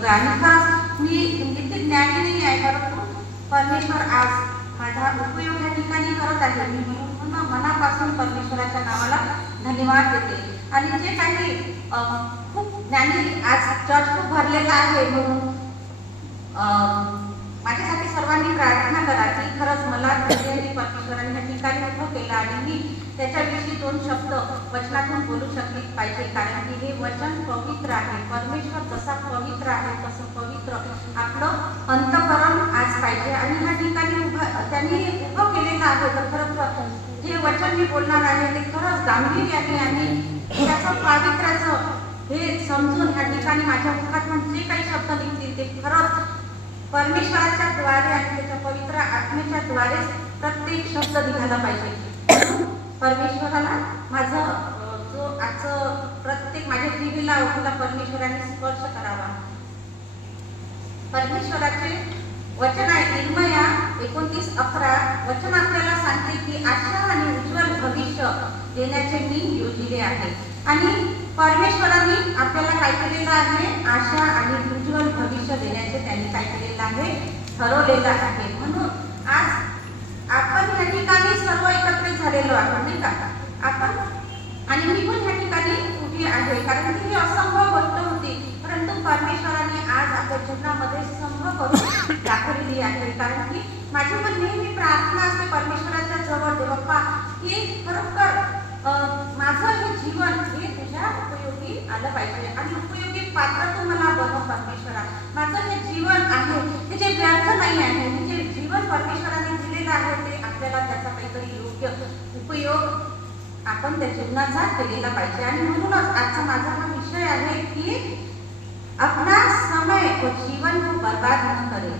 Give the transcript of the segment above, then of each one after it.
उपयोग आहे. आणि खास मी इथे ज्ञानी नाही आहे, परंतु परमेश्वर आज माझा उपयोग या ठिकाणी करत आहे. मी म्हणून मनापासून परमेश्वराच्या नावाला धन्यवाद देते. आणि जे काही खूप ज्ञानी आज चर्च खूप भरलेला आहे, म्हणून माझ्यासाठी सर्वांनी प्रार्थना करा की खरंच मला परमेश्वरांनी या ठिकाणी उभं केलं आणि मी त्याच्याविषयी 2 शब्द वचनातून बोलू शकले पाहिजे. कारण की हे वचन पवित्र आहे. परमेश्वर जसा पवित्र आहे तसं पवित्र आपलं अंतःकरण आज पाहिजे. आणि या ठिकाणी त्यांनी उभं केलेलं आहे. तर खरंच जे वचन मी बोलणार आहे ते खरंच गांभीर्याने आणि त्याचं पावित्र्याचं हे समजून या ठिकाणी माझ्या मुखातून जे काही शब्द निघतील ते खरंच परमेश्वराच्या द्वारे आणि त्याच्या पवित्र आत्मेच्या द्वारे प्रत्येक शब्द निघाला पाहिजे. परमेश्वराला माझं जो आजचं प्रत्येक माझ्या जीवीला ओळखला परमेश्वराने स्पर्श करावा. परमेश्वराचे वचन आहे इर्मया 29:11. वचन आपल्याला सांगते की आशा आणि उज्ज्वल भविष्य देण्याचे मी योजिले आहे. आणि परमेश्वराने आपल्याला काय केलेलं आहे? आशा आणि उज्ज्वल भविष्य देण्याचे त्यांनी काय केलेलं आहे? ठरवलेलं आहे. म्हणून आज आपण या ठिकाणी सर्व एकत्रित झालेलो आहोत, नाही का? आपण आणि मी पण या ठिकाणी उभी आहे, कारण की ही असंभव गोष्ट होती, परंतु परमेश्वराने आज आपल्या जीवनामध्ये संभव करून दाखवलेली आहे. कारण की माझी पण नेहमी प्रार्थना असते परमेश्वराच्या जवळ, देवप्पा की खरोखर माझं हे जीवन हे तुझ्या उपयोगी आलं पाहिजे आणि उपयोगी पात्र तू मला बनव परमेश्वरा. माझं हे जीवन आहे ते जे व्यर्थ नाही आहे, जे जीवन परमेश्वराने दिलेलं आहे ते आपल्याला त्याचा काहीतरी योग्य उपयोग आपण त्या जीवनाचा केलेला पाहिजे. आणि म्हणूनच आजचा माझा हा विषय आहे की अपना समय व जीवन को बर्बाद न करे.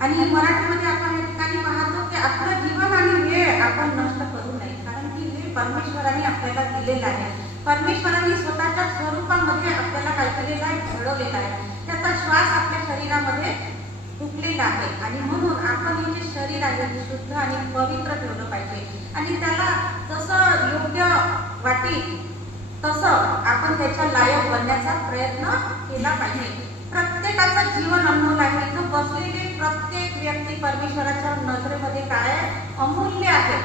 आणि मराठीमध्ये आपण या ठिकाणी पाहतो की आपलं जीवन आणि वेळ आपण नष्ट करू नये, कारण की हे परमेश्वराने आपल्याला दिलेलं आहे. परमेश्वराने स्वतःच्या स्वरूपामध्ये आपल्याला काय केलेलं आहे? घडवलेलं आहे. त्याचा श्वास आपल्या शरीरामध्ये फुकलेला आहे. आणि म्हणून आपण हे जे शरीर आहे ते शुद्ध आणि पवित्र ठेवलं पाहिजे. आणि त्याला जसं योग्य वाटेल तसं आपण त्याच्या लायक बनण्याचा प्रयत्न केला पाहिजे. प्रत्येकाचं जीवन अमूल्य आहे. इथं बसलेले प्रत्येक व्यक्ती परमेश्वराच्या नजरेमध्ये काय अमूल्य आहे.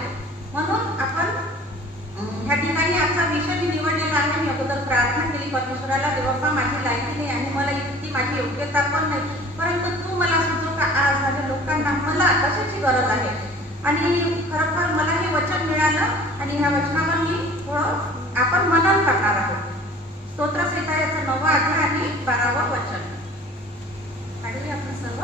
म्हणून आपण ह्या ठिकाणी आजचा विषय मी निवडलेला आहे. मी अगोदर प्रार्थना केली परमेश्वराला, देवप्पा माझी लायकी नाही आणि मला इतकी माझी योग्यता पण नाही, परंतु तू मला सुचव का आज माझ्या लोकांना मला कशाची गरज आहे. आणि खरोखर मला हे वचन मिळालं आणि ह्या वचनावर मी थोडं आपण मनन करणार आहोत. स्तोत्रसंहिताचं 9वा अध्याय आणि 12वं वचन काढूया आपण सर्व.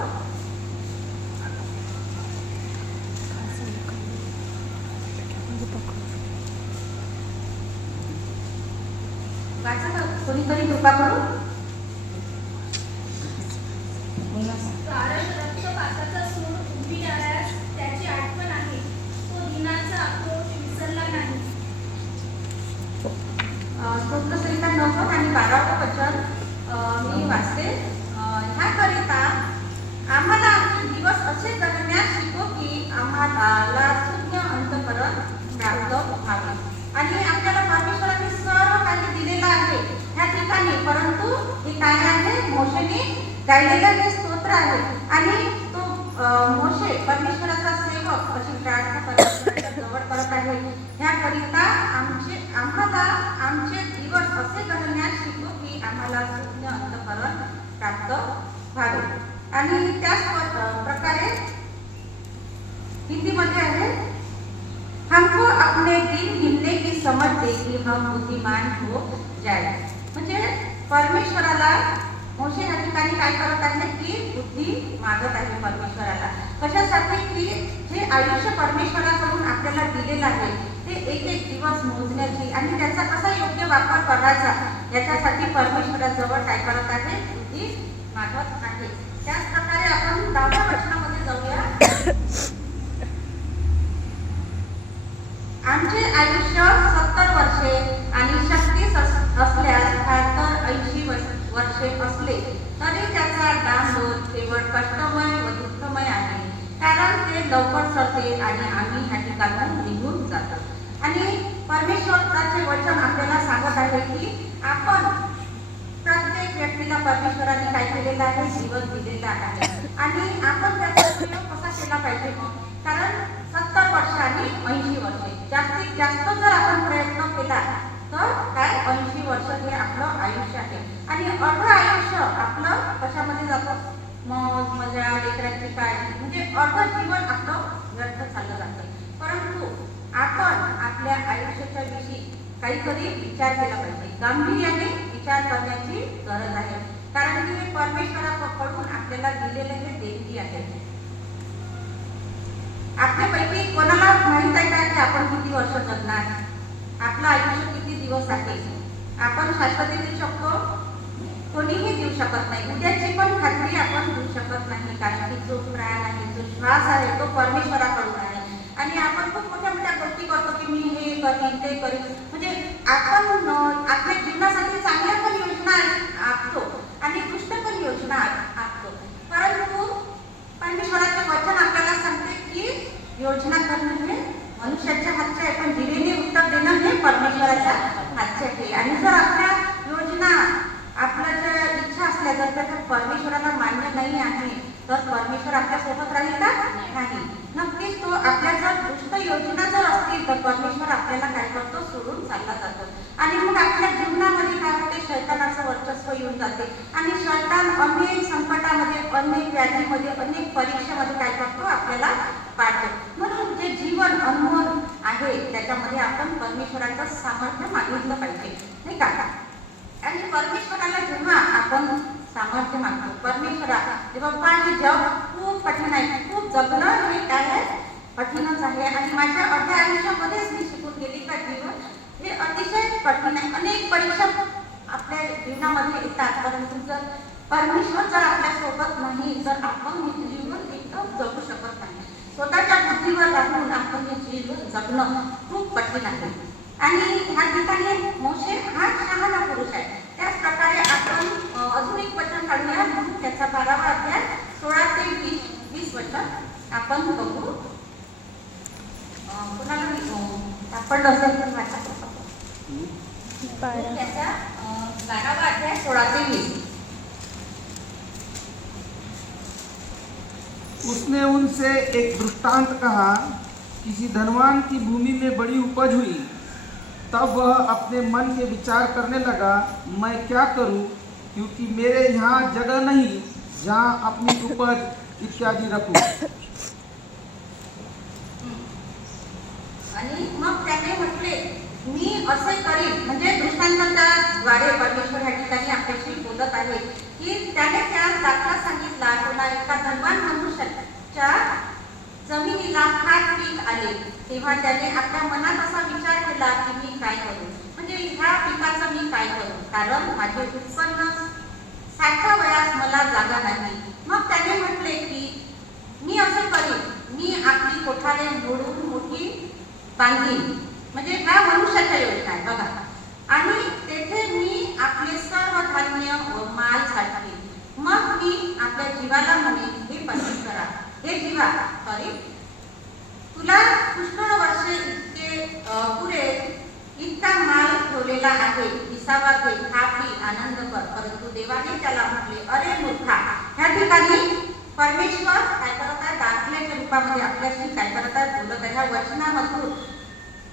वाचा कोणीतरी कृपा करून. कारण रक्तपाताचा सूर उंबिणाऱ्यास त्याची आठवण आहे, तो दिनाचा आक्रोश विसरला नाही. स्तोत्रसंहिता 9 आणि 12वं वचन मी वाचते. ह्याकरिता आम्हाला आमचे दिवस असे जगण्यास शिकव की आम्हाला शून्य अंतःकरण प्राप्त व्हावे. आणि आपल्याला परमेश्वराने सर्व काही दिलेलं आहे ह्या ठिकाणी, परंतु हे काय आहे? मोशेने गायलेलं हे स्तोत्र आहे. आणि तो मोशे परमेश्वराचा सेवक अशी प्रार्थना परमेश्वराच्या जवळ करत आहे. ह्याकरिता आम्हाला आमचे दिवस असे घडण्यास शिकव की आम्हाला शून्य अंतःकरण प्राप्त व्हावे. आणि त्याच प्रकारे हिंदीमध्ये आहे, हमको अपने दिन गिनने की समझ दे कि हम बुद्धिमान हो जाए. म्हणजे परमेश्वराला मोशे या ठिकाणी काय करत आहे की बुद्धी मागत आहे परमेश्वराला. कशासाठी? की जे आयुष्य परमेश्वराकडून आपल्याला दिलेलं आहे ते एक एक दिवस मोजण्याची आणि त्याचा कसा योग्य वापर करायचा याच्यासाठी परमेश्वराजवळ काय करत आहे? बुद्धी मागत आहे. त्याच प्रकारे आपण 10व्या वचनामध्ये जाऊया. आमचे आयुष्य 70 वर्षे आणि शक्ती असल्यास तर 80 वर्षे असले तरी त्याचा डांडोर केवळ कष्टमय व दुःखमय आहे, कारण ते लवकर सरते आणि आम्ही ह्या ठिकाणाहून निघून जातो. आणि परमेश्वराचे वचन आपल्याला सांगत आहे की आपण प्रत्येक प्रत्येक व्यक्तीला परमेश्वराने काय केलेलं आहे, जीवन दिलेलं आहे. आणि आपण त्याचा उपयोग कसा केला पाहिजे मग? कारण 70 वर्ष आणि 80 वर्ष जास्तीत जास्त जर आपण प्रयत्न केला तर काय 80 वर्ष हे आपलं आयुष्य आहे. आणि अर्ध आयुष्य आपलं कशामध्ये जातं? मग मजा, लेकरांची काळजी, म्हणजे अर्ध जीवन आपलं व्यर्थ चाललं जातं. परंतु आपण आपल्या आयुष्याच्या विषयी काहीतरी विचार केला पाहिजे, गांभीर्याने विचार करण्याची गरज आहे. कारण की हे परमेश्वराकडून आपल्याला दिलेले हे देणगी आहे. आपल्यापैकी कोणाला माहित आहे का की आपण किती वर्ष जगणार? आपलं आयुष्य किती दिवस आहे? आपण शाश्वती देऊ शकतो? कोणीही देऊ शकत नाही. उद्याची पण खात्री आपण देऊ शकत नाही. कारण की जो प्राण आहे, जो श्वास आहे, तो परमेश्वराकडून आहे. आणि आपण खूप मोठ्या मोठ्या गोष्टी करतो की मी हे करीन, ते करीन, म्हणजे आपण आपल्या जीवनासाठी चांगल्या पण योजना आखतो आणि दुष्ट पण योजना आखतो. परंतु परमेश्वराचे वचन आपल्याला सांगते की योजना करणं हे मनुष्याच्या हातचे आहे, पण दिलेले उत्तर देणं हे परमेश्वराच्या हातचे आहे. आणि जर आपल्या योजना, आपल्या ज्या इच्छा असल्या जर त्या परमेश्वराला मान्य नाही आहे तर परमेश्वर आपल्या सोबत राहील का? नाही. नक्कीच तो आपल्या जर दुष्ट योजना जर असतील तर परमेश्वर आपल्याला काय करतो? सोडून चालला जातो. आणि मग आपल्या जीवनामध्ये काय होते? शैतानाचं वर्चस्व येऊन जाते. आणि शैतान अनेक संकटामध्ये, अनेक व्याधीमध्ये, अनेक परीक्षेमध्ये काय करतो? आपल्याला पाडतो. म्हणून जे जीवन अनमोल आहे त्याच्यामध्ये आपण परमेश्वराचं सामर्थ्य मागितलं पाहिजे, नाही का? आणि परमेश्वराला जेव्हा आपण सामर्थ्य मागतो, परमेश्वरा जेव्हा पाणी जग खूप कठीण आहे, खूप जगणं हे काय आहे? कठीणच आहे. आणि माझ्या अर्ध्या आयुष्यामध्येच मी शिकून गेली का जीवन हे अतिशय कठीण आहे. अनेक परीक्षा आपल्या जीवनामध्ये येतात, परंतु जर परमेश्वर जर आपल्या सोबत नाही तर आपण हे जीवन एकदम जगू शकत नाही. स्वतःच्या बुद्धीवर राहून आपण हे जीवन जगणं खूप कठीण आहे. आणि ह्या ठिकाणी मोशे हा शहाणा पुरुष आहे. त्याच प्रकारे आपण अजून एक वचन काढूया, त्याचा 12वा अध्याय 16 ते 20 वचन आपण बघू. कोणाला सापडलं असेल तर वाचा. त्याचा 12वा अध्याय 16 ते 20. उसने उनसे एक दृष्टांत कहा, किसी धनवान की भूमि में बड़ी उपज हुई। तब वह अपने मन के विचार करने लगा, मैं क्या करूं, क्योंकि मेरे यहाँ जगह नहीं जहाँ अपनी उपज इत्यादि रखूं। आणि मग त्याने म्हटले, मी असे करीन. म्हणजे दृष्टांताच्या द्वारे परमेश्वर ह्या ठिकाणी आपल्याशी बोलत आहे की त्याने त्या दाखला सांगितला, कोणा एका धनवान मनुष्याच्या जमिनीला फार पीक आले. तेव्हा त्याने आपल्या मनात असा विचार केला की मी काय करू, म्हणजे ह्या पिकाचं मी काय करू, कारण माझे उत्पन्न साठवावयास मला जागा नाही. मग त्याने म्हटले की मी असं करीन, मी आपली कोठारे मोडून मोठी बांधीन. म्हणजे ह्या मनुष्याच्या योजना आहे बघा. आणि तेथे मी आपले सर्व धान्य व माल साठवीन. मग मी आपल्या जीवाला म्हणेन, हे परमेश्वरा, हे जीवा, तुला पुष्कळ वर्षे इतके पुरे इतका माल ठेवलेला आहे, विसावा घे, खा, पी, आनंद कर. परंतु देवाने त्याला म्हटले, अरे मूर्खा. ह्या ठिकाणी परमेश्वर काय करत आहे? दाखल्याच्या रूपामध्ये आपल्याशी काय करत आहे? बोलत आहे ह्या वचनामधून.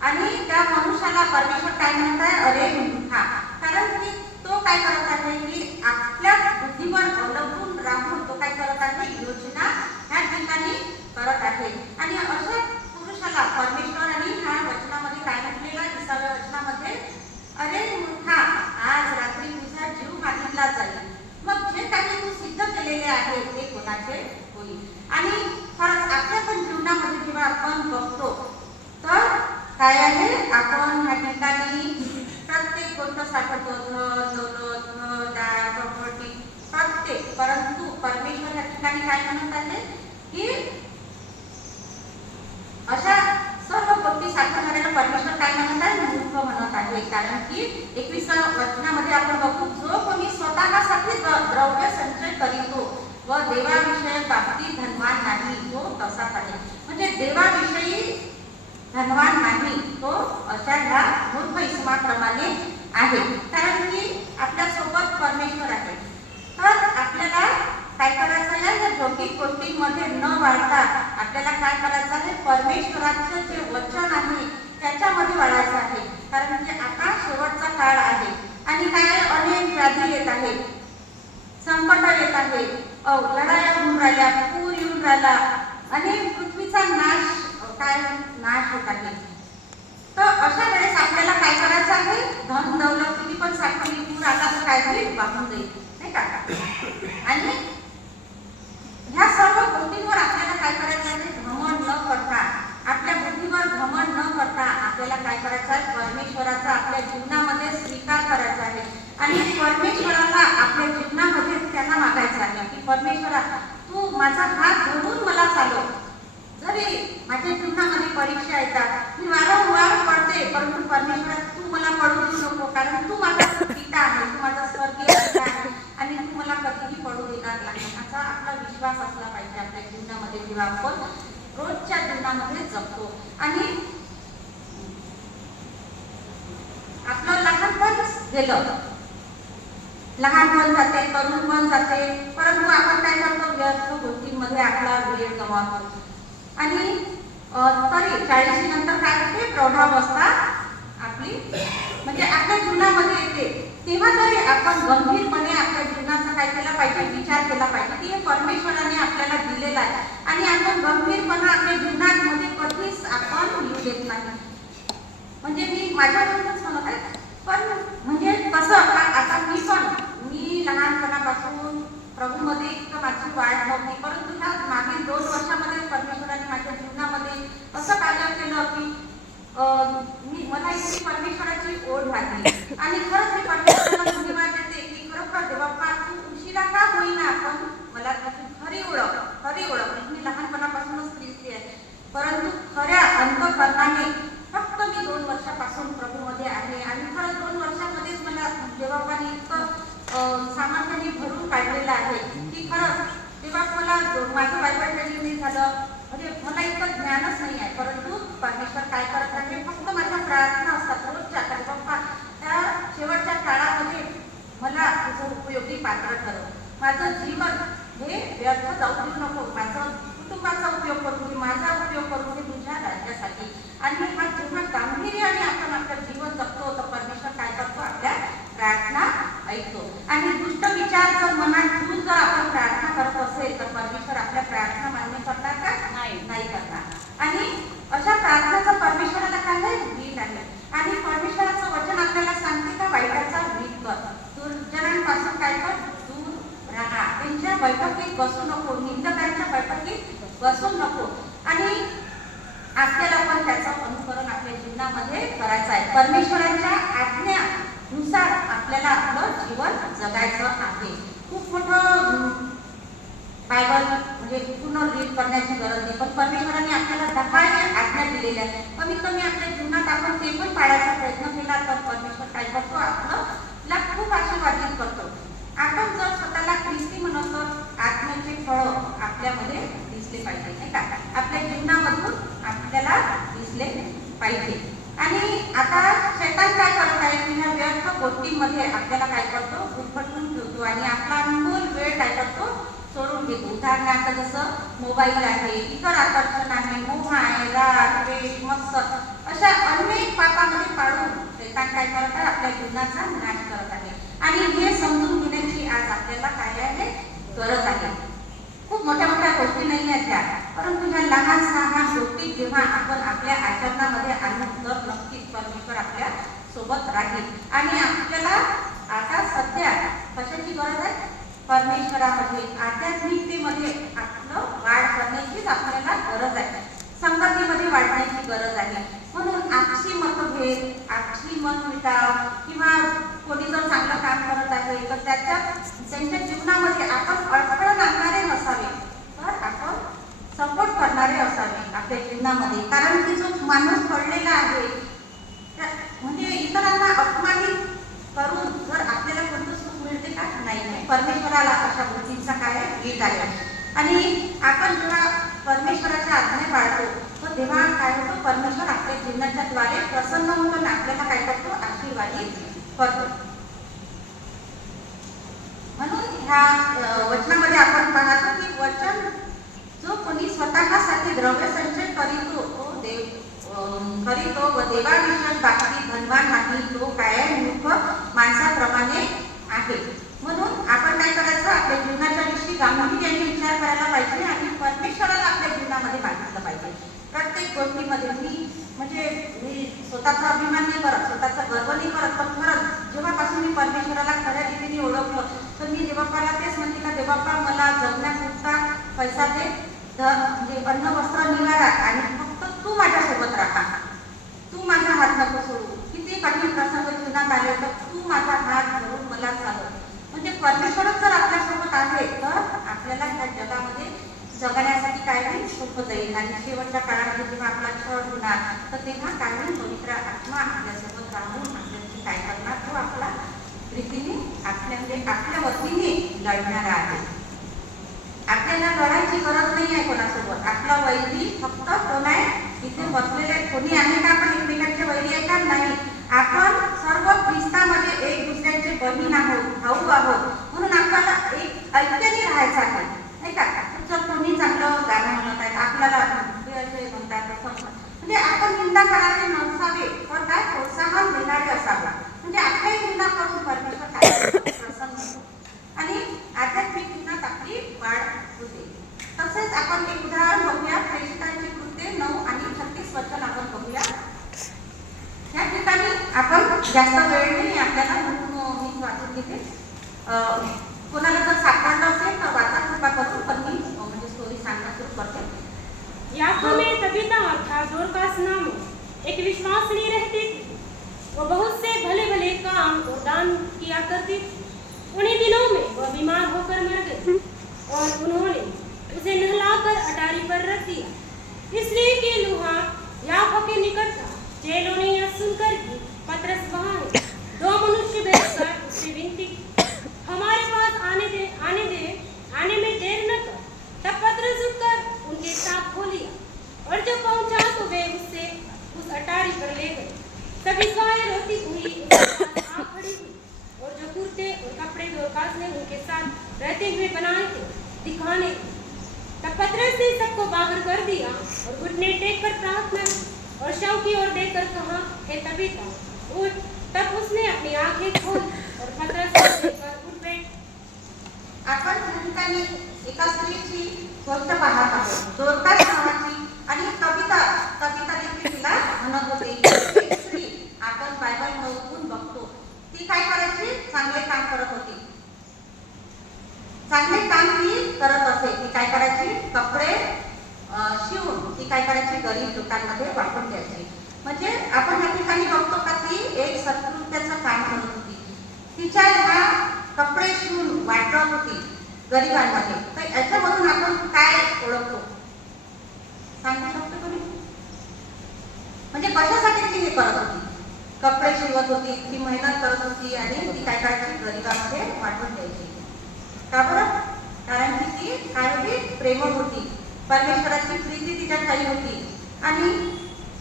आणि त्या मनुष्याला परमेश्वर काय म्हणत आहे? अरे मूर्खा. कारण की तो काय करत आहे की आपल्या बुद्धीवर अवलंबून राहून तो काय करत आहे? योजना ह्या ठिकाणी करत आहे. आणि अशा पुरुषाला परमेश्वराने ह्या वचनामध्ये काय म्हटलेलं? 20व्या वचनामध्ये, अरे मूर्खा, आज रात्री तुझा जीव मागितला जाईल. मग जे काही तू सिद्ध केलेले आहे ते कोणाचे होईल? आणि खरंच आपल्या पण जीवनामध्ये जेव्हा आपण बघतो तर काय आहे? आपण ह्या ठिकाणी प्रत्येक गोष्ट साठवतो, प्रॉपर्टी, प्रत्येक. परंतु परमेश्वर ह्या ठिकाणी काय म्हणत आहे की अशा सर्व गोष्टी साठवणाऱ्याला परमेश्वर काय म्हणत आहे? मूर्ख म्हणत आहे. कारण की 21व्या वचनामध्ये आपण बघू, जो कोणी स्वतःसाठी द्रव्य संचय करीतो व देवाविषयी बाबतीत धनवान नाही, तो तसाच आहे. म्हणजे देवाविषयी धनवान नाही, तो अशा ह्या मूर्ख इसमाप्रमाणे आहे. कारण की आपल्या सोबत परमेश्वर आहे. परमेश्वराचं जे वचन आहे त्याच्यामध्ये वाढायचं आहे. कारण की आता शेवटचा काळ आहे आणि काय अनेक व्याधी येत आहेत, संकट येत आहे, लढाया होऊन राहिल्या, पूर येऊन राहिला, अनेक पृथ्वीचा नाश होत आहे. तर अशा वेळेस आपल्याला काय करायचं आहे? धन दौलत किती पण साठवली, पूर आला तर काय होईल? वाहून जाईल, नाही का? आणि ह्या सर्व गोष्टींवर आपल्याला काय करायचं आहे? घमंड न करता, आपल्या बुद्धीवर घमंड न करता आपल्याला काय करायचं आहे? परमेश्वराचा आपल्या जीवनामध्ये स्वीकार करायचा आहे आणि परमेश्वराला आपल्या जीवनामध्ये त्यांना मागायचं आहे की परमेश्वरा, तू माझा हात धरून मला चालव. जरी माझ्या जीवनामध्ये परीक्षा येतात, मी वारंवार पडते, परंतु परमेश्वरा तू मला पडू देऊ नको, कारण तू माझा पिता आहे, तू माझा स्वर्गीय पिता आहे आणि तू मला कधीही पडू देणार नाही. असा आपला विश्वास असला पाहिजे आपल्या जीवनामध्ये, जेव्हा आपण रोजच्या जीवनामध्ये जगतो. आणि आपलं लहानपण गेलं, लहानपण जाते, तरुणपण जाते, परंतु आपण काय करतो? व्यर्थ गोष्टींमध्ये आपला वेळ गमावतो आणि तरी 40 नंतर काय होते? प्रौढावस्था आपली म्हणजे आपल्या जीवनामध्ये येते. तेव्हा तरी आपण गंभीरपणे आपल्या जीवनाचा काय केला पाहिजे? विचार केला पाहिजे की हे परमेश्वराने आपल्याला दिलेला आहे आणि आपण गंभीरपणा आपल्या जीवनामध्ये कधीच आपण येऊ देत नाही. म्हणजे मी माझ्याबरोबरच म्हणत आहे, पण म्हणजे कसं आता मी लहानपणापासून प्रभूमध्ये इतकं माझी वाढ नव्हती, परंतु ह्या मागील 2 वर्षामध्ये परमेश्वराने माझ्या जीवनामध्ये असं कार्य केलं की मला इतकी परमेश्वराची ओढ लागली आणि खरंच मी परमेश्वराला धन्यवाद देते की खरोखर देवबाप्पा तू उशिरा का होईना, पण मला त्याची खरी ओळख मी लहानपणापासूनच दिसते आहे, परंतु खऱ्या अंतःकरणाने फक्त मी 2 वर्षापासून प्रभूमध्ये आहे आणि खरंच 2 वर्षामध्येच मला देवबाप्पाने इतकं सामर्थ्याने भरून काढलेलं आहे की खरंच तेव्हा मला माझं बायबल ट्रेनिंग नाही झालं, म्हणजे मला इतकं ज्ञानच नाही आहे, परंतु परमेश्वर काय करत आहे? फक्त माझ्या प्रार्थना असतात रोजच्या, की बाप्पा त्या शेवटच्या काळामध्ये मला तुझं उपयोगी पात्र ठरव, माझं जीवन हे व्यर्थ जाऊ देऊ नको, माझं कुटुंबाचा उपयोग करून घे, माझा उपयोग करून घे तुझ्या राज्यासाठी. आणि हा जेव्हा गांभीर्याने आपण आपलं जीवन जगतो तर परमेश्वर काय करतो? आपल्या प्रार्थना ऐकतो. आणि दुष्ट विचार जर मनात घेऊन जर आपण प्रार्थना करत असेल तर परमेश्वर आपल्या प्रार्थना मान्य करणार का? नाही करणार. आणि अशा प्रार्थनाचा परमेश्वराला काय आहे? वीट आहे. आणि परमेश्वराचं वचन आपल्याला सांगते का वाईटाचा वीट कर, दुर्जनांपासून काय कर? दूर राहा, त्यांच्या बैठकीत बसू नको, निंदकांच्या बैठकीत बसू नको. आणि आपल्याला पण त्याचं अनुकरण आपल्या जीवनामध्ये करायचं आहे. परमेश्वराच्या आज्ञानुसार आपल्याला आपलं जीवन जगायचं आहे. खूप मोठं बायबल म्हणजे पूर्ण रीड करण्याची गरज नाही, पण परमेश्वराने आपल्याला 10 आज्ञा दिलेल्या आहेत. कमीत कमी आपल्या जीवनात आपण ते पण पाळायचा प्रयत्न केला तर परमेश्वर काय करतो? आपल्याला खूप आशीर्वादित करतो. आपण जर स्वतःला ख्रिस्ती म्हणत तर आत्म्याचे फळ आपल्यामध्ये दिसले पाहिजे, नाही का? आपल्या जीवनामधून आपल्याला दिसले पाहिजे. आणि आता शैतान काय करत आहे की ह्या व्यर्थ गोष्टींमध्ये आपल्याला काय करतो? गुरफटून ठेवतो आणि आपला अनमोल वेळ काय करतो? सोडून घेतो. उदाहरणार्थ जसं मोबाईल आहे, इतर आकर्षण आहे, मोह आहे, राग, द्वेष, मत्सर अशा अनेक पापामध्ये पाडून शैतान काय करत आहे? आपल्या जीवनाचा नाश करत आहे. आणि हे समजून घेण्याची आज आपल्याला काय आहे? गरज आहे. खूप मोठ्या मोठ्या गोष्टी नाही आहेत त्या, परंतु ह्या लहान गोष्टी जेव्हा आपण आपल्या आचरणामध्ये आणू तर नक्कीच परमेश्वर आपल्या सोबत राहील. आणि आपल्याला आता सध्या कशाची गरज आहे? परमेश्वरामध्ये आध्यात्मिकतेमध्ये आपलं वाढ करण्याचीच आपल्याला गरज आहे, संगतीमध्ये वाढण्याची गरज आहे. म्हणून आपसी मतभेद, आपसी मनमिटाव किंवा कोणी जर चांगलं काम करत आहे तर त्यांच्या जीवनामध्ये आपण अडथळा आणणारे नसावे, तर आपण सपोर्ट करणारे असावे आपल्या जीवनामध्ये. कारण की जो माणूस पडलेला आहे म्हणजे इतरांना अपमानित करून जर आपल्याला कोणतं सुख मिळते का? नाही. परमेश्वराला अशा गोष्टींचा काय वीट आहे. आणि आपण जेव्हा परमेश्वराच्या आज्ञा पाळतो तर तेव्हा काय होतं? परमेश्वर आपल्या जीवनाच्या द्वारे प्रसन्न होतो आणि आपल्याला काय करतो? आशीर्वादित करतो. म्हणून ह्या वचनामध्ये आपण पाहतो की वचन जो कोणी स्वतःसाठी द्रव्य संचय करीतो तो व देवाविषयक बाबतीत धनवान नाही, तो काय आहे, मूर्ख माणसाप्रमाणे आहे. म्हणून आपण काय करायचं, आपल्या जीवनाच्या विषयी गांभीर्याने विचार करायला पाहिजे आणि परमेश्वराला आपल्या जीवनामध्ये मागितलं पाहिजे. प्रत्येक गोष्टीमध्ये मी स्वतःचा अभिमान नाही करत, स्वतःचा गर्व नाही करत, पण खरंच जेव्हापासून मी परमेश्वराला खऱ्या रीतीने ओळखलं तर मी देवबाप्पाला तेच म्हणते का देवबाप्पा मला जगण्यापुरता पैसा दे, म्हणजे अन्न वस्त्र निवारा, आणि फक्त तू माझ्यासोबत राहा, तू माझा हात नको सोडू. किती कठीण प्रसंग जीवनात आले तर तू माझा हात धरून मला चालव. म्हणजे परमेश्वरच जर आपल्यासोबत आहे तर आपल्याला ह्या जगामध्ये जगण्यासाठी काय होईल, सोपं जाईल. आणि शेवटच्या काळामध्ये जेव्हा आपला छळ होणार तर तेव्हा काय होईल, पवित्र आत्मा आपल्यासोबत राहून आपल्याशी काय करणार, तो आपला रीतीने आपल्या वतीने लढणारा आहे. आपल्याला लढायची गरज नाही आहे कोणासोबत. आपला वैरी फक्त कोण आहे, इथे बसलेले कोणी आहे का आपण एकमेकांचे वैरी आहे का, नाही. आपण सर्व ख्रिस्तामध्ये एक दुसऱ्याचे बहीण आहोत, भाऊ आहोत. म्हणून आपल्याला एक ऐक्याने राहायचं आहे, नाही का. जर कोणी चांगलं गाणं म्हणत आहेत आपल्याला म्हणतात, म्हणजे आपण निंदा करायला नसावे तर काय प्रोत्साहन देणारे असावा. म्हणजे आपल्याही निंदा करून परमेश्वर काय प्रसन्न होतो आणि आध्यात्मिक जीवनात आपली वाढ होते. तसेच आपण एक उदाहरण बघूया, प्रेषितांची कृत्ये 9 आणि 36 वचन आपण बघूया. या ठिकाणी आपण जास्त वेळ नाही आपल्याला, म्हणून मी वाचून घेते. कोणाला जर सापडलं असेल तर वाचा कृपा करून, पण मी म्हणजे स्टोरी सांगणं सुरू करते. याफा में तबीता अर्थात दोरकास नामक एक विश्वासनी रहती थी। वो बहुत से भले भले काम और दान किया करती थी। उन्हीं दिनों में वह बीमार होकर मर गई और उन्होंने उसे नहलाकर अटारी पर रख दिया, इसलिए कि लूहा याफा के निकट था। चेलों ने यह सुनकर कि पतरस वहाँ है, 2 मनुष्य भेजकर उससे विनती की, हमारे पास आने में देर न कर। तब पतरस उठकर उनके साथ हो लिया, और जब पहुंचा तो वे उससे उस अटारी पर ले गए। सभी गायें रोती हुई उसके पास आ खड़ी हुई, और जो कुर्ते और कपड़े दोरकास ने उनके साथ रहते हुए बनाए थे दिखाने लगी। तब पतरस ने सबको बाहर कर दिया और घुटने टेक कर प्रार्थना की और शव की ओर देखकर कहा, हे तबीता उठ। तब उसने अपनी आंखें खोली और पतरस को देखकर उठ बैठी। आपण ठिकाणी एका स्त्रीची गोष्ट पाहत आहोत, दोरकास नावाची, आणि कविता देखील तिला म्हणत होते. एक स्त्री आपण बायबल मधून बघतो, ती काय करायची, चांगले काम करत होती. चांगले काम ती करत असे. ती काय करायची, कपडे शिवून ती काय करायची, गरीब लोकांमध्ये वाटून द्यायची. म्हणजे आपण या ठिकाणी बघतो का ती एक सत्कृत्याचं काम करत होती. तिच्या ह्या कपडे शिवून वाटत होती गरिबांमध्ये. तर याच्यामधून आपण काय ओळखतो, सांगू शकतो कोणी? म्हणजे कशासाठी ती हे करत होती, कपडे शिवत होती, ती मेहनत करत होती आणि ती काय करायची, गरिबांमध्ये वाटून द्यायची. का बरं? कारण की ती काय होती, प्रेमळ होती, परमेश्वराची प्रीती तिच्या ठाई होती आणि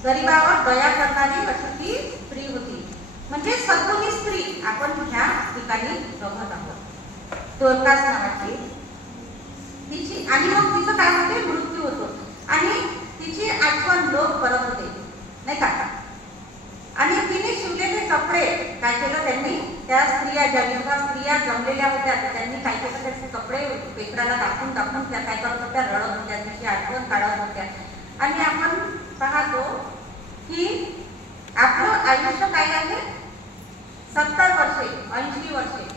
गरिबावर दया करणारी अशी ती स्त्री होती. म्हणजे सद्गुणी स्त्री आपण ह्या ठिकाणी बघत आहोत, दोरकास नावाची. तिची आणि मग तिचं काय होते, मृत्यू होतो आणि तिची आठवण लोक करत होते, नाही का. आणि तिने शिवलेले कपडे काय केलं त्यांनी, त्या स्त्रिया ज्या विधवा स्त्रिया जमलेल्या होत्या त्यांनी काय केलं, त्याचे कपडे पेपराला दाखवून त्या काय करत होत्या, रडत होत्या, तिची आठवण काढत होत्या. आणि आपण पाहतो की आपलं आयुष्य काय आहे, 70 वर्षे 80 वर्षे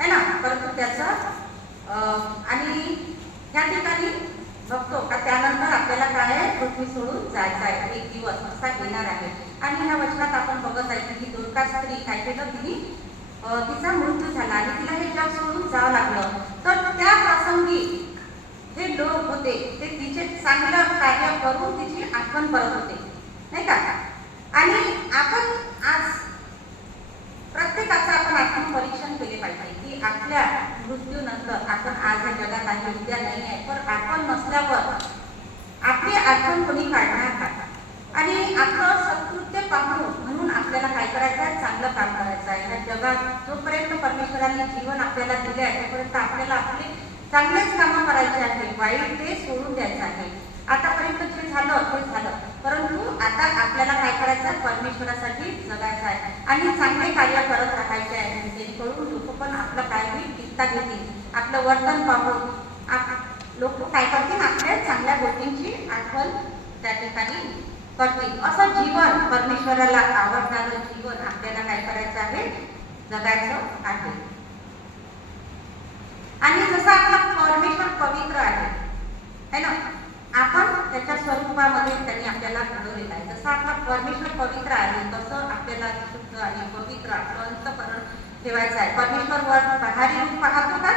है ना, परंतु त्याचं आणि त्या ठिकाणी बघतो का त्यानंतर आपल्याला काय आहे, पृथ्वी सोडून जायचं आहे, एक दिवस असा येणार आहे. आणि ह्या वचनात आपण बघत आहे की दोरकास स्त्री काय केलं, तिचा मृत्यू झाला आणि तिला हे जग सोडून जावं लागलं. तर त्या प्रसंगी हे लोक होते ते तिचे चांगलं कार्य करून तिची आठवण करत होते, नाही का. आणि आपण आज प्रत्येकाचं आपण आत्मपरीक्षण केले पाहिजे की आपल्या मृत्यूनंतर आपण आज या जगात आहे, उद्या नाही आहे, पण आपण नसल्यावर आपली आठवण कोणी काढणार का. आणि आपलं सत्कृत्य पाहून म्हणून आपल्याला काय करायचं आहे, चांगलं काम करायचं आहे. ह्या जगात जोपर्यंत परमेश्वराने जीवन आपल्याला दिले आहे तोपर्यंत आपल्याला आपले चांगलेच कामं करायचे आहे, वाईट ते सोडून द्यायचं आहे. आतापर्यंत जे झालं ते झालं, परंतु आता आपल्याला काय करायचं आहे, परमेश्वरासाठी जगायचं आहे आणि चांगले कार्य करत राहायचे आहे, जेणेकरून लोक पण आपलं काही किस्सा घेतील, आपलं वर्तन पाहून लोक काय करतील, आपल्या चांगल्या गोष्टींची आठवण त्या ठिकाणी करतील. असं जीवन, परमेश्वराला आवडणारं जीवन आपल्याला काय करायचं आहे, जगायचं आहे. आणि जसं आपला परमेश्वर पवित्र आहे ना, आपण त्याच्या स्वरूपामध्ये त्यांनी आपल्याला घडवलेलं आहे. जसं आपला परमेश्वर पवित्र आहे तसं आपल्याला शुद्ध आणि पवित्र आपलं अंतःकरण ठेवायचं आहे. परमेश्वर वर बाहेरी रूप पाहतो का?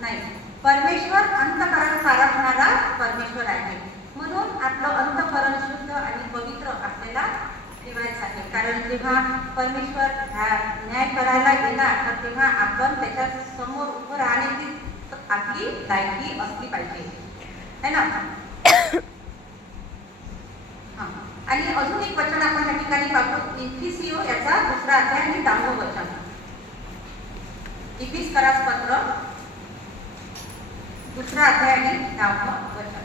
नाही. परमेश्वर अंतःकरण पारखणारा परमेश्वर आहे. म्हणून आपलं अंतःकरण शुद्ध आणि पवित्र आपल्याला ठेवायचं आहे. कारण जेव्हा परमेश्वर न्याय करायला येणार तर तेव्हा आपण त्याच्या समोर उभं राहण्याची आपली लायकी असली पाहिजे, है ना. आणि अजून एक वचन आपण या ठिकाणी पाहतो, इफिसियो याचा 2रा अध्याय आणि 10वं वचन. इफिसकरास पत्र 2रा अध्याय आणि 10वं वचन.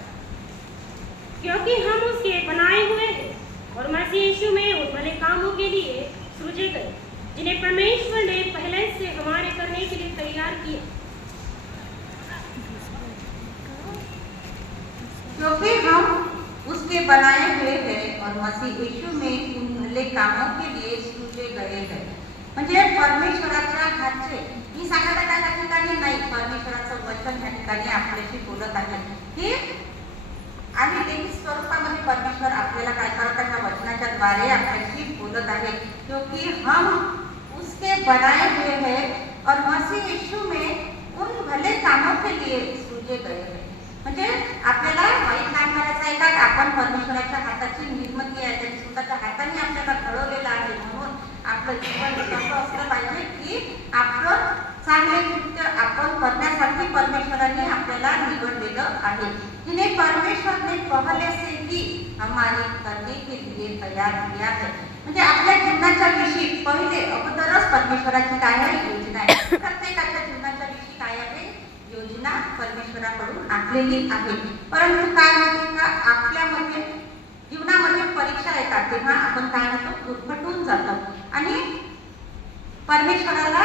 क्योंकि हम उसके बनाए हुए हैं और मसीह यीशु में उन भले कामों के लिए सृजे गए जिन्हें परमेश्वर ने पहले से हमारे करने के लिए तैयार किया। क्योंकि हम उसके बनाए हुए हैं और मसीह यीशु में उन भले कामों के लिए सृजे गए हैं. म्हणजे परमेश्वराच्या हातचे, मी सांगत आहे त्या ठिकाणी नाही, परमेश्वराचं वचन त्या ठिकाणी आपल्याशी बोलत आहे. हे आणि लेखी स्वरूपामध्ये परमेश्वर आपल्याला काय करत आहे, वचनाच्या द्वारे आपल्याशी बोलत आहे. क्योंकि हम उसके बनाए हुए हैं और मसीह यीशु में उन भले कामों के लिए सृजे गए हैं. म्हणजे आपल्याला वाईट काम करायचं आहे का? आपण परमेश्वराच्या हाताची निर्मिती आहे, त्यांनी स्वतःच्या हाताने आपल्याला घडवलेलं आहे. म्हणून आपलं जीवन कसं असलं पाहिजे की आपलं चांगले कृत्य आपण करण्यासाठी परमेश्वराने आपल्याला निवडलेलं आहे. जिन्हें परमेश्वर ने पहले से ही हमारे करने के लिए तैयार किया है. म्हणजे आपल्या जीवनाच्या विषयी पहिले अगोदरच परमेश्वराची काय आहे, योजना आहे. प्रत्येकाच्या जीवनाच्या विषयी काय आहे, योजना परमेश्वराकडून आखलेली आहे. परंतु काय होते का, आपल्यामध्ये जीवनामध्ये परीक्षा येतात तेव्हा आपण काय होतो, गुरफटून जातो आणि परमेश्वराला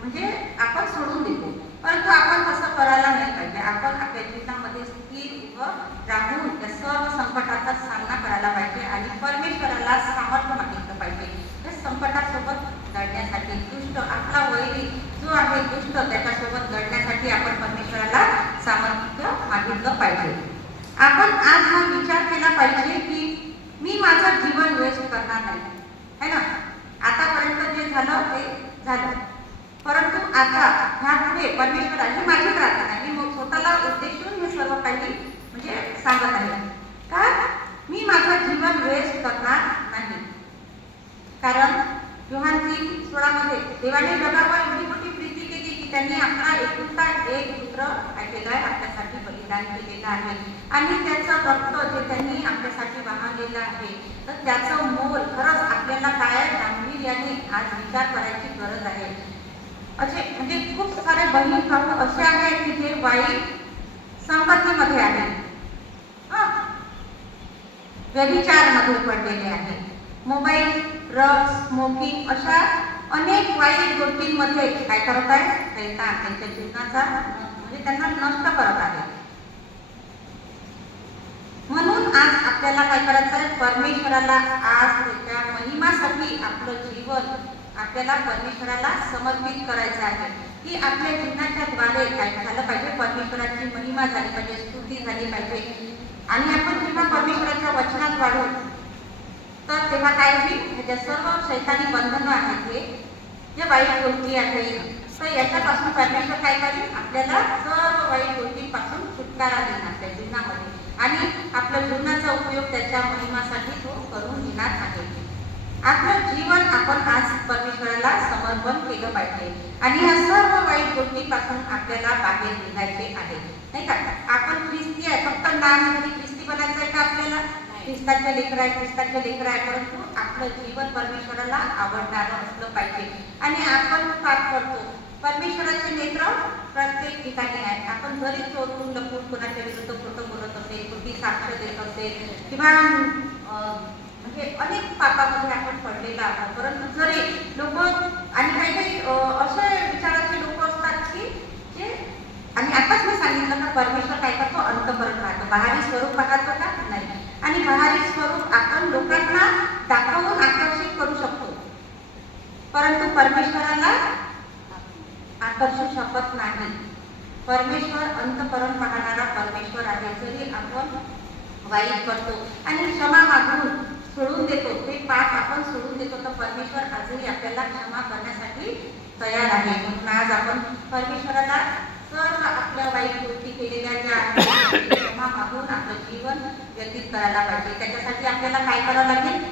म्हणजे आपण सोडून देतो. परंतु आपण तसं करायला नाही पाहिजे. आपण आपल्या जीवनामध्ये स्थिर उभं राहून त्या सर्व संकटाचा सामना करायला पाहिजे आणि परमेश्वराला सामर्थ्य मागितलं पाहिजे. त्या संकटासोबत लढण्यासाठी दुष्ट आपला वैरी जो आहे दुष्ट त्याच्यासोबत लढण्यासाठी आपण परमेश्वराला सामर्थ्य मागितलं पाहिजे. आपण आज हा विचार केला पाहिजे की मी माझं जीवन वेस्ट करणार नाही, है ना. आतापर्यंत जे झालं ते झालं, परंतु आता ह्यापुढे परमेश्वराने माझी प्रार्थना आहे, मी स्वतःला उद्देशून हे सर्व काही म्हणजे सांगत आहे का मी माझं जीवन वेस्ट करणार नाही. कारण योहान 3:16 देवाने जगावर एवढी मोठी प्रीती केली की त्यांनी आपला एकुलता एक पुत्र केला आहे, आपल्यासाठी बलिदान केलेलं आहे आणि त्याचं रक्त जे त्यांनी आपल्यासाठी वाहलेलं आहे तर त्याचं मोल खरंच आपल्याला काय गांभीर्याने आज विचार करायची गरज आहे. असे म्हणजे खूप सारे बहीण भाऊ असे आहेत की जे वाईट संगतीमध्ये आहेत, व्यभिचारमध्ये पडलेले आहेत, मोबाईल, ड्रग्ज, स्मोकिंग अशा अनेक वाईट गोष्टींमध्ये काय करत आहे, शैतान त्यांच्या जीवनाचा म्हणजे त्यांना नष्ट करत आहे. म्हणून आज आपल्याला काय करायचं आहे, परमेश्वराला आज त्याच्या महिमासाठी आपलं जीवन आपल्याला परमेश्वराला समर्पित करायचं आहे की आपल्या जीवनाच्या द्वारे काय झालं पाहिजे, परमेश्वराची महिमा झाली पाहिजे, स्तुती झाली पाहिजे. आणि आपण जेव्हा परमेश्वराच्या वचनात वाढू तर तेव्हा काय होईल, ह्याच्या सर्व शैतानी बंधनं आहेत, हे जे वाईट गोष्टी आहेत तर याच्यापासून परमेश्वर काय करेल, आपल्याला सर्व वाईट गोष्टींपासून छुटकारा देईल आपल्या जीवनामध्ये आणि आपल्या जीवनाचा उपयोग त्याच्या महिमासाठी तो करून घेणार आहे. आपलं जीवन आपण आज परमेश्वराला समर्पण केलं पाहिजे आणि या सर्व वाईट गोष्टींपासून आपल्याला बाहेर निघायचे आहे, नाही का. आपण ख्रिस्ती आहे, फक्त नावासाठी ख्रिस्ती बनायचं आहे का आपल्याला, ख्रिस्ताचे लेकर आहे, ख्रिस्ताचे लेकर आहे, परंतु आपलं जीवन परमेश्वराला आवडणारं असलं पाहिजे. आणि आपण पाप करतो, परमेश्वराचे नेत्र प्रत्येक ठिकाणी आहेत. आपण जरी चोरून लपून कोणाच्या विरुद्ध खोटं बोलत असेल, खोटी साक्ष देत असेल किंवा म्हणजे अनेक पापामध्ये आपण पडलेलो आहोत. परंतु जरी लोक आणि काही काही असे विचाराचे लोक असतात की जे आणि आताच मी सांगितलं का परमेश्वर काय करतो, अंतःकरण पाहतो, बाहेरी स्वरूप पाहतो का नाही. आणि बाहेरी स्वरूप आपण लोकांना दाखवून आकर्षित करू शकतो, परंतु परमेश्वराला आकर्षू शकत नाही. परमेश्वर अंतःकरण पाहणारा परमेश्वर आहे. जरी आपण वाईट करतो आणि क्षमा मागून सोडून देतो, ते पाप आपण सोडून देतो, तर परमेश्वर आजही आपल्याला क्षमा करण्यासाठी तयार आहे. म्हणून आज आपण परमेश्वराला सर्व आपल्या वाईट गोष्टी केलेल्या ज्या आहेत क्षमा मागून आपलं जीवन व्यतीत करायला पाहिजे. त्याच्यासाठी आपल्याला काय करावं लागेल,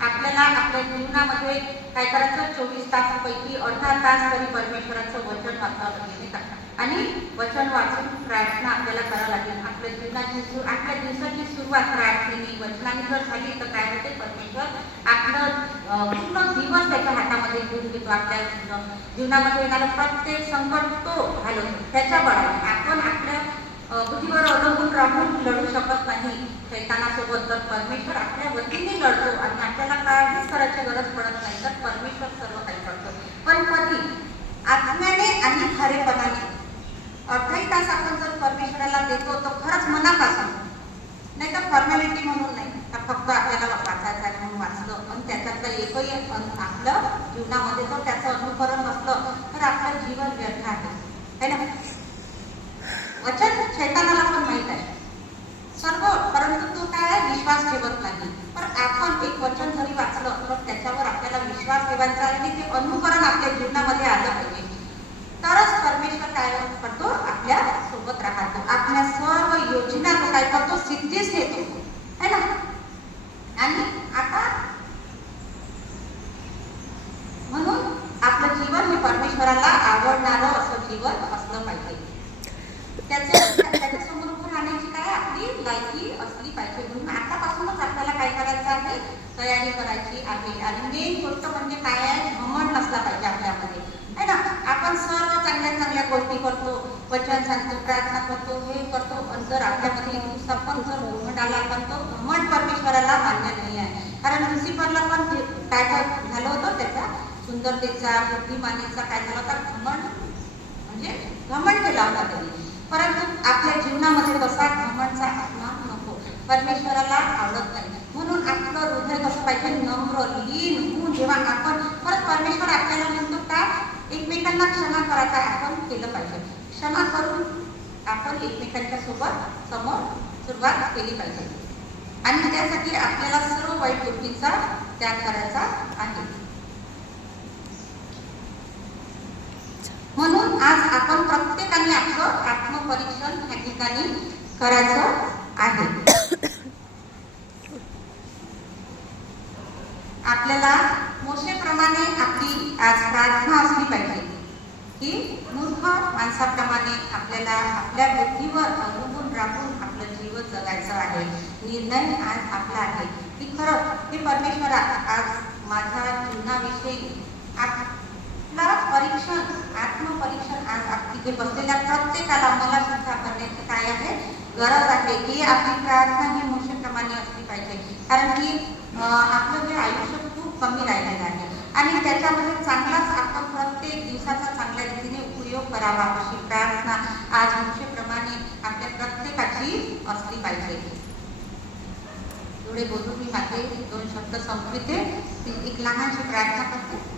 आपल्याला आपल्या जीवनामध्ये काय करायचं, 24 तासापैकी 18 तास तरी परमेश्वराचं वचन वाचावं लागेल आणि वचन वाचून प्रार्थना आपल्याला करावं लागेल. आपल्या दिवसाची सुरुवात प्रार्थनेने वचनाने जर झाली तर काय होते, परमेश्वर आपलं पूर्ण दिवस त्याच्या हातामध्ये घेऊन घेतो. आपल्या जीवनामध्ये येणारं प्रत्येक संकट तो घालवतो. त्याच्या बळावर आपण आपल्या बुद्धीवर अवलंबून राहून लढू शकत नाही शैतानासोबत. तर परमेश्वर आपल्या वतीने लढतो आणि आपल्याला काहीच करायची गरज पडत नाही, तर परमेश्वर सर्व काही करतो. पण कधी आत्म्याने आणि खरेपणाने 18 तास आपण जर परमेश्वराला देतो तर खरंच मनापासून, नाही तर फॉर्मॅलिटी म्हणून नाही, तर फक्त आपल्याला वाचायचं आहे म्हणून वाचलं पण त्याच्यातलं एकही आपलं जीवनामध्ये जर त्याचं अनुकरण नसलं तर आपलं जीवन व्यर्थ आहे ना. वचन शैतानाला पण माहीत आहे सर्व, परंतु तो काय विश्वास ठेवत नाही. पण आपण एक वचन जरी वाचलं तर त्याच्यावर आपल्याला विश्वास ठेवायचा आहे आणि ते अनुकरण आपल्या जीवनामध्ये आलं पाहिजे, तरच परमेश्वर काय करतो, आपल्या सोबत राहतो. आपल्या सर्व योजना तो काय करतो, सिद्धीच देतो है ना. आणि आता म्हणून आपलं जीवन हे परमेश्वराला आवडणारं असं जीवन असलं पाहिजे. त्याच्या समोर उभं राहण्याची काय आपली लायकी असली पाहिजे. म्हणून आतापासूनच आपल्याला काय करायचं आहे, तयारी करायची आहे. आणि मेन गोष्ट म्हणजे काय आहे, घमंड नसला पाहिजे आपल्यामध्ये है ना. आपण सर्व चांगल्या चांगल्या गोष्टी करतो, वचन सांगतो, प्रार्थना करतो, हे करतो, आणि जर आपल्यामध्ये पण जर घमंड आला पण तो घमंड परमेश्वराला मान्य नाही आहे. कारण लुसिफरला पण काय झालं होतं, त्याच्या सुंदरतेचा बुद्धिमानेचा काय झाला होता, घमंड म्हणजे घमंड केला होता त्यांनी. परंतु आपल्या जीवनामध्ये तसा घमंडचा आत्मा नको, परमेश्वराला आवडत नाही. म्हणून आपलं हृदय कसं पाहिजे, नम्र लीन होऊन जेव्हा आपण परत परमेश्वर आपल्याला म्हणतो का एकमेकांना क्षमा करायचा आपण केलं पाहिजे. क्षमा करून आपण एकमेकांच्या सोबत समोर सुरुवात केली पाहिजे. आणि त्यासाठी आपल्याला सर्व वाईट गोष्टींचा त्याग करायचा आहे. म्हणून आज आपण प्रत्येकाने आपलं आत्मपरीक्षण या ठिकाणी करायचं आहे. आपल्याला मोशेप्रमाणे आपली आज प्रार्थना असली पाहिजे की मूर्ख माणसाप्रमाणे आपल्याला आपल्या बुद्धीवर अवलंबून राहून आपलं जीवन जगायचं आहे. निर्णय आज आपला आहे की खरं हे परमेश्वरा आज माझ्या जीवनाविषयी परीक्षण, आत्मपरीक्षण आज तिथे बसलेल्या प्रत्येकाला मला सुद्धा करण्याची काय आहे, गरज आहे की आपली प्रार्थना ही मोशेप्रमाणे असली पाहिजे. कारण की आपलं हे आयुष्य खूप कमी राहिलेलं आहे आणि त्याच्यामध्ये चांगलाच आपण प्रत्येक दिवसाचा चांगल्या रीतीने उपयोग करावा अशी प्रार्थना आज मोशेप्रमाणे आपल्या प्रत्येकाची असली पाहिजे. एवढे बोलून मी माझे 2 शब्द संपविते. एक लहानशी प्रार्थना करते.